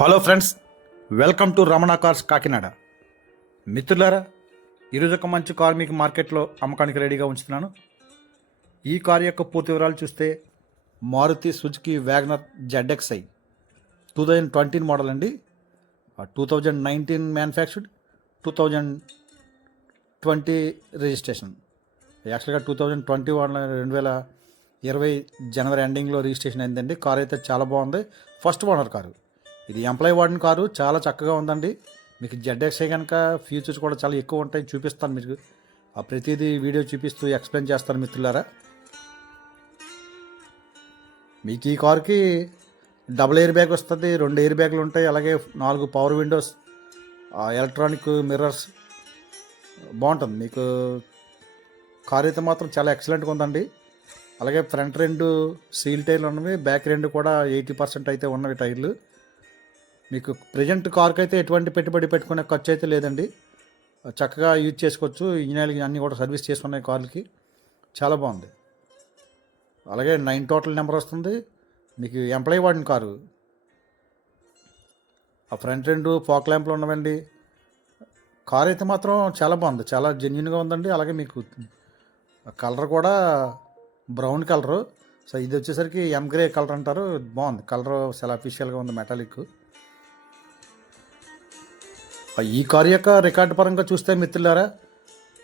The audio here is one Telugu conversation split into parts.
Hello friends, welcome to Ramana cars Kakinada. మిత్రులారా, ఈరోజు ఒక మంచి కార్ మీకు మార్కెట్లో అమ్మకానికి రెడీగా ఉంచుతున్నాను. ఈ కార్ యొక్క పూర్తి వివరాలు చూస్తే Maruti Suzuki WagonR ZXi 2020 model అండి. 2019 మ్యానుఫ్యాక్చర్డ్, 2020 రిజిస్ట్రేషన్. యాక్చువల్గా 2020 జనవరి ఎండింగ్లో రిజిస్ట్రేషన్ అయిందండి. కార్ అయితే చాలా బాగుంది. First owner car. ఇది ఎంప్లాయీ వాడిన కారు, చాలా చక్కగా ఉందండి. మీకు ZXi కనుక ఫీచర్స్ కూడా చాలా ఎక్కువ ఉంటాయి, చూపిస్తాను మీకు. ప్రతిదీ వీడియో చూపిస్తూ ఎక్స్ప్లెయిన్ చేస్తాను మిత్రులారా. మీకు ఈ కారుకి డబుల్ ఎయిర్ బ్యాగ్ వస్తుంది, 2 ఎయిర్ బ్యాగులు ఉంటాయి, అలాగే 4 పవర్ విండోస్, ఎలక్ట్రానిక్ మిర్రర్స్, బాగుంటుంది. మీకు కార్ అయితే మాత్రం చాలా ఎక్సలెంట్గా ఉందండి. అలాగే ఫ్రంట్ 2 సీల్ టైర్లు ఉన్నవి, బ్యాక్ 2 కూడా 80% అయితే ఉన్నవి టైర్లు. మీకు ప్రజెంట్ కార్కి అయితే ఎటువంటి పెట్టుబడి పెట్టుకునే ఖర్చు అయితే లేదండి. చక్కగా యూజ్ చేసుకోవచ్చు. ఇంజనీరింగ్ అన్నీ కూడా సర్వీస్ చేసుకున్నాయి కార్లకి. చాలా బాగుంది. అలాగే 9 టోటల్ నెంబర్ వస్తుంది. మీకు ఎంప్లాయీ వాడిన కారు. ఆ ఫ్రంట్ 2 ఫాక్ ల్యాంప్లు ఉన్నవండి. కార్ అయితే మాత్రం చాలా బాగుంది, చాలా జెన్యున్గా ఉందండి. అలాగే మీకు కలర్ కూడా బ్రౌన్ కలరు. సో ఇది వచ్చేసరికి గ్రే కలర్ అంటారు. బాగుంది కలర్, చాలా అఫీషియల్గా ఉంది, మెటాలిక్. ఈ కారు యొక్క రికార్డు పరంగా చూస్తే మిత్రులారా,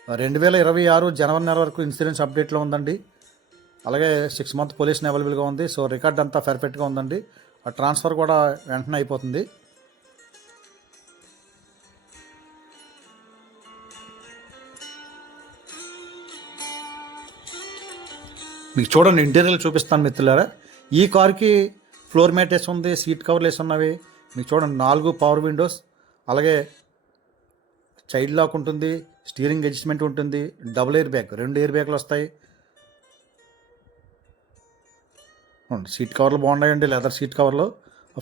2026 జనవరి నెల వరకు ఇన్సూరెన్స్ అప్డేట్లో ఉందండి. అలాగే 6 మంత్ పొల్యూషన్ అవైలబుల్గా ఉంది. సో రికార్డ్ అంతా పర్ఫెక్ట్గా ఉందండి. ఆ ట్రాన్స్ఫర్ కూడా వెంటనే అయిపోతుంది. మీకు చూడండి, ఇంటీరియర్ చూపిస్తాను మిత్రులారా. ఈ కార్కి ఫ్లోర్ మ్యాట్ వేసి ఉంది, సీట్ కవర్లు వేసి ఉన్నవి. మీకు చూడండి, 4 పవర్ విండోస్, అలాగే చైల్డ్ లాక్ ఉంటుంది, స్టీరింగ్ అడ్జస్ట్మెంట్ ఉంటుంది, డబుల్ ఎయిర్ బ్యాగ్, 2 ఎయిర్ బ్యాగ్లు వస్తాయి. సీట్ కవర్లు బాగున్నాయండి, లెదర్ సీట్ కవర్లు.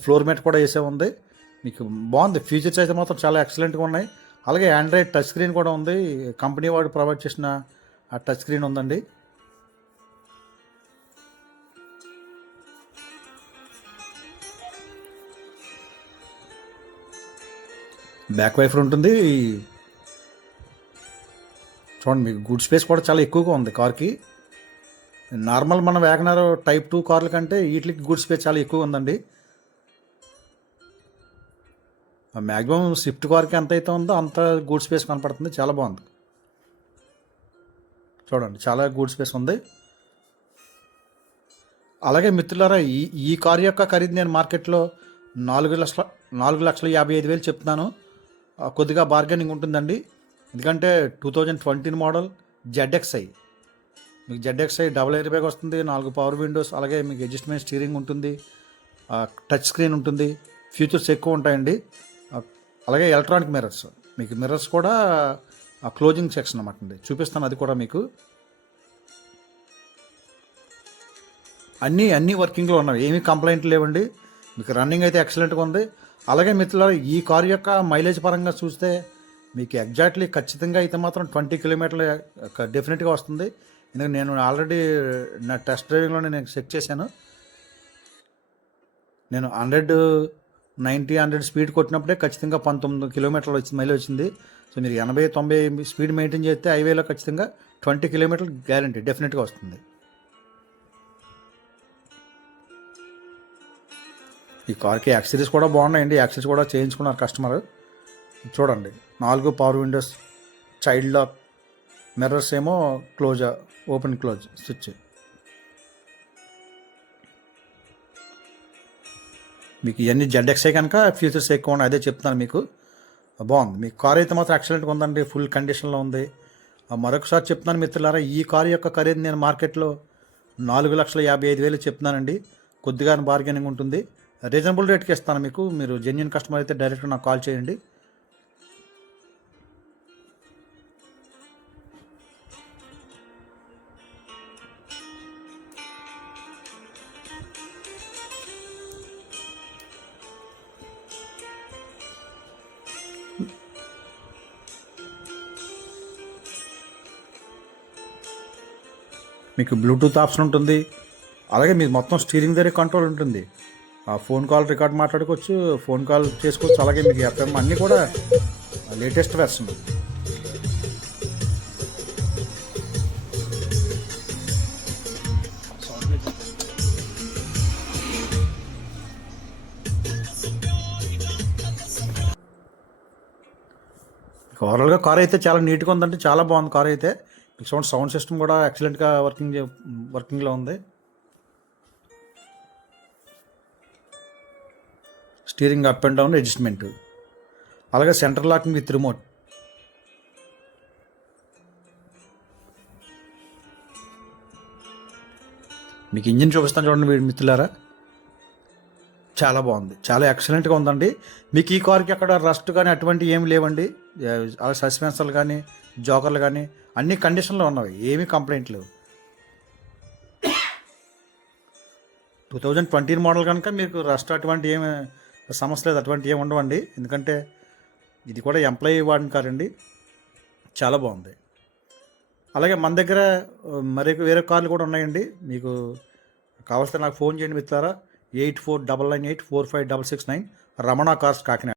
ఫ్లోర్ మ్యాట్ కూడా వేసే ఉంది. మీకు బాగుంది. ఫీచర్స్ అయితే మాత్రం చాలా ఎక్సలెంట్గా ఉన్నాయి. అలాగే ఆండ్రాయిడ్ టచ్ స్క్రీన్ కూడా ఉంది. కంపెనీ వాడు ప్రొవైడ్ చేసిన ఆ టచ్ స్క్రీన్ ఉందండి. బ్యాక్ వైఫర్ ఉంటుంది. చూడండి, మీకు గుడ్ స్పేస్ కూడా చాలా ఎక్కువగా ఉంది కార్కి. నార్మల్ మన వ్యాగనర్ టైప్ 2 కార్ల కంటే వీటికి గుడ్ స్పేస్ చాలా ఎక్కువ ఉందండి. మ్యాక్సిమం స్విఫ్ట్ కార్కి ఎంత అయితే ఉందో అంత గుడ్ స్పేస్ కనపడుతుంది. చాలా బాగుంది. చూడండి, చాలా గుడ్ స్పేస్ ఉంది. అలాగే మిత్రులారా, ఈ కార్ యొక్క ఖరీదు నేను మార్కెట్లో 4,55,000 చెప్తున్నాను. కొద్దిగా బార్గెనింగ్ ఉంటుందండి. ఎందుకంటే 2020 మోడల్ ZXi. మీకు ZXi డబుల్ ఎయిర్ బ్యాగ్ వస్తుంది, 4 పవర్ విండోస్, అలాగే మీకు అడ్జస్ట్మెంట్ స్టీరింగ్ ఉంటుంది, టచ్ స్క్రీన్ ఉంటుంది. ఫీచర్స్ ఎక్కువ ఉంటాయండి. అలాగే ఎలక్ట్రానిక్ మిర్రర్స్. మీకు మిర్రర్స్ కూడా క్లోజింగ్ సెక్షన్ అన్నమాట అండి. చూపిస్తాను అది కూడా మీకు. అన్నీ వర్కింగ్లో ఉన్నవి, ఏమీ కంప్లైంట్లు లేవండి. మీకు రన్నింగ్ అయితే ఎక్సలెంట్గా ఉంది. అలాగే మిత్రులారా, ఈ కారు యొక్క మైలేజ్ పరంగా చూస్తే మీకు ఎగ్జాక్ట్లీ ఖచ్చితంగా అయితే మాత్రం 20 కిలోమీటర్లు డెఫినెట్గా వస్తుంది. ఎందుకంటే నేను ఆల్రెడీ నా టెస్ట్ డ్రైవింగ్లోనే నేను చెక్ చేశాను. నేను 100 స్పీడ్ కొట్టినప్పుడే ఖచ్చితంగా 19 కిలోమీటర్లు మైలేజ్ వచ్చింది. సో మీరు 80-90 స్పీడ్ మెయింటైన్ చేస్తే హైవేలో ఖచ్చితంగా 20 కిలోమీటర్లు గ్యారంటీ డెఫినెట్గా వస్తుంది. ఈ కార్కి యాక్సరీస్ కూడా బాగున్నాయండి. యాక్సరీస్ కూడా చేయించుకున్నారు కస్టమర్. చూడండి, 4 power windows, child lock, mirrors ఏమో ఓపెన్ క్లోజ్ స్విచ్. మీకు ఇవన్నీ ZXi కనుక ఫీచర్స్ ఎక్కువ ఉన్నాయి, అదే చెప్తున్నాను మీకు. బాగుంది. మీకు కార్ అయితే మాత్రం ఎక్సలెంట్గా ఉందండి, ఫుల్ కండిషన్లో ఉంది. మరొకసారి చెప్తున్నాను మిత్రులారా, ఈ కారు యొక్క ఖరీదు నేను మార్కెట్లో 4,55,000 చెప్తున్నానండి. కొద్దిగా బార్గెనింగ్ ఉంటుంది. రీజనబుల్ రేట్కి ఇస్తాను మీకు. మీరు జెన్యున్ కస్టమర్ అయితే డైరెక్ట్గా నాకు కాల్ చేయండి. మీకు బ్లూటూత్ ఆప్షన్ ఉంటుంది. అలాగే మీకు మొత్తం స్టీరింగ్ దగ్గర కంట్రోల్ ఉంటుంది. ఆ ఫోన్ కాల్ రికార్డ్ మాట్లాడుకోవచ్చు, ఫోన్ కాల్ చేసుకోవచ్చు. అలాగే మీకు ఎఫ్ఎం అన్నీ కూడా లేటెస్ట్ వెర్షన్. ఓవరాల్గా కార్ అయితే చాలా నీట్గా ఉందంటే చాలా బాగుంది కార్ అయితే. సౌండ్ సిస్టమ్ కూడా ఎక్సలెంట్గా వర్కింగ్లో ఉంది. Steering up and down adjustment, అలాగే సెంటర్ లాకింగ్ విత్ రిమోట్. మీకు ఇంజిన్ చూపిస్తాను చూడండి మిత్రులారా, చాలా బాగుంది, చాలా ఎక్సలెంట్గా ఉందండి. మీకు ఈ కార్కి అక్కడ రస్ట్ కానీ అటువంటివి ఏమి లేవండి. అలా సస్పెన్సర్లు కానీ జోకర్లు కానీ అన్ని కండిషన్లో ఉన్నవి, ఏమీ కంప్లైంట్ లేవు. 2020 మోడల్ కనుక మీకు రస్ట్ అటువంటి ఏమి సమస్య లేదు, అటువంటి ఏమి ఉండవండి. ఎందుకంటే ఇది కూడా ఎంప్లాయీ వాడిన కార్ అండి, చాలా బాగుంది. అలాగే మన దగ్గర వేరే కార్లు కూడా ఉన్నాయండి. మీకు కావాల్సిన నాకు ఫోన్ చేయండి మిత్రులారా. 8499845669 రమణ కార్స్ కాకినాడ.